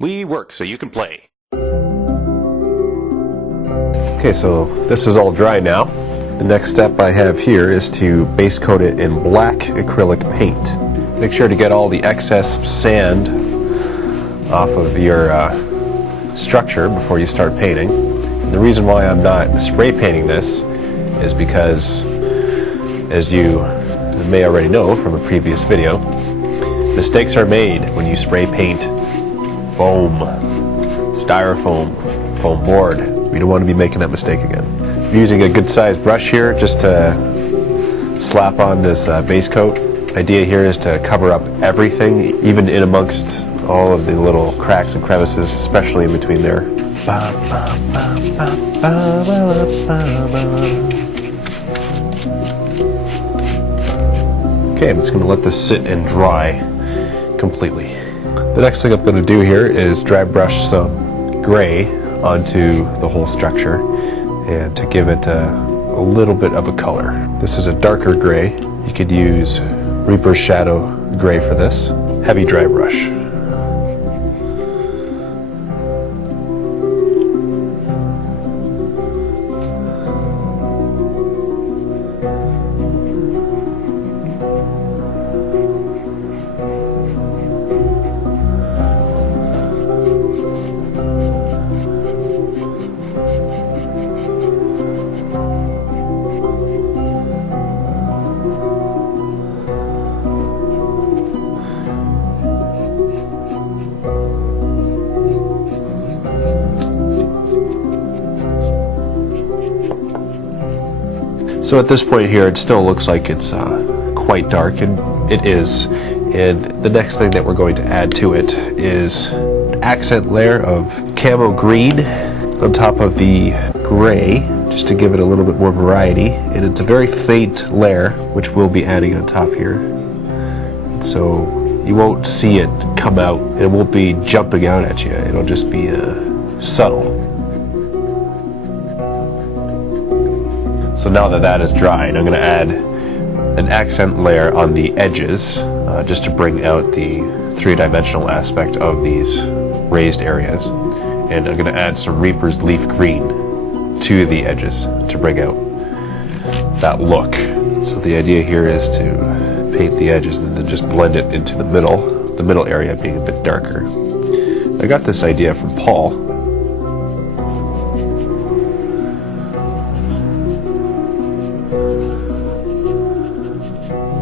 We work so you can play. Okay, so this is all dry now. The next step I have here is to base coat it in black acrylic paint. Make sure to get all the excess sand off of your structure before you start painting. And the reason why I'm not spray painting this is because, as you may already know from a previous video, mistakes are made when you spray paint foam, styrofoam, foam board. We don't want to be making that mistake again. I'm using a good sized brush here just to slap on this base coat. The idea here is to cover up everything, even in amongst all of the little cracks and crevices, especially in between there. Okay, I'm just going to let this sit and dry completely. The next thing I'm going to do here is dry brush some gray onto the whole structure and to give it a little bit of a color. This is a darker gray. You could use Reaper's Shadow gray for this. Heavy dry brush. So at this point here, it still looks like it's quite dark, and it is. And the next thing that we're going to add to it is an accent layer of camo green on top of the gray, just to give it a little bit more variety. And it's a very faint layer, which we'll be adding on top here. And so you won't see it come out. It won't be jumping out at you. It'll just be subtle. So now that that is dried, I'm going to add an accent layer on the edges just to bring out the three-dimensional aspect of these raised areas. And I'm going to add some Reaper's Leaf Green to the edges to bring out that look. So the idea here is to paint the edges and then just blend it into the middle area being a bit darker. I got this idea from Paul.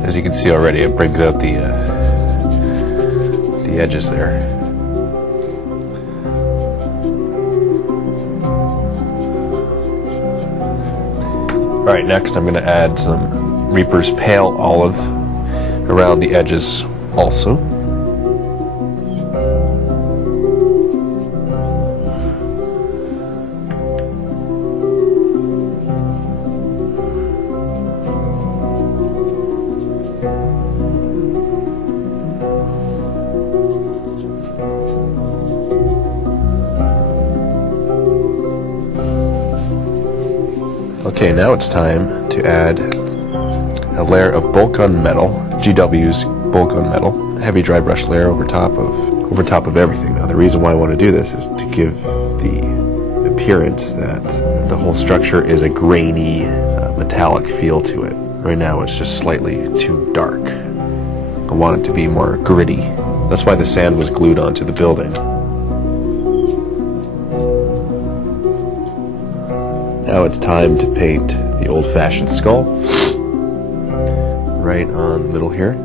As you can see already, it brings out the edges there. Alright, next I'm going to add some Reaper's Pale Olive around the edges also. Okay, now it's time to add a layer of bulk on metal, GW's bulk on metal, a heavy dry brush layer over top of everything. Now the reason why I want to do this is to give the appearance that the whole structure is a grainy, metallic feel to it. Right now it's just slightly too dark. I want it to be more gritty. That's why the sand was glued onto the building. Now it's time to paint the old-fashioned skull right on the middle here.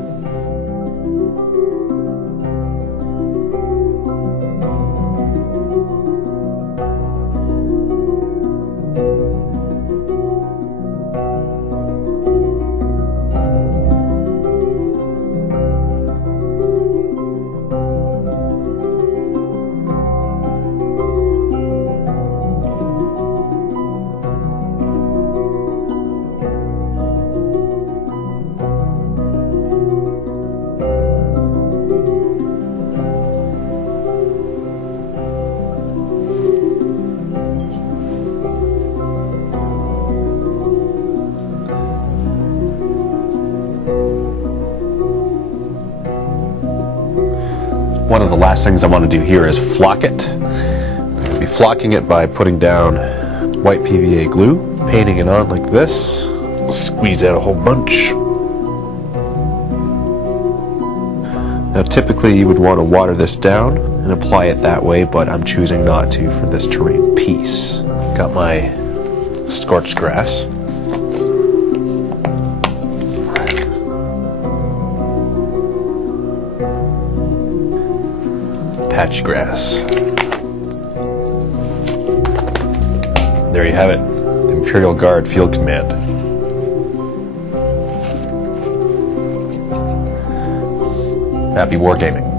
One of the last things I want to do here is flock it. I'm going to be flocking it by putting down white PVA glue, painting it on like this, squeeze out a whole bunch. Now typically you would want to water this down and apply it that way, but I'm choosing not to for this terrain piece. Got my scorched grass. Patch grass. There you have it, the Imperial Guard Field Command. Happy wargaming.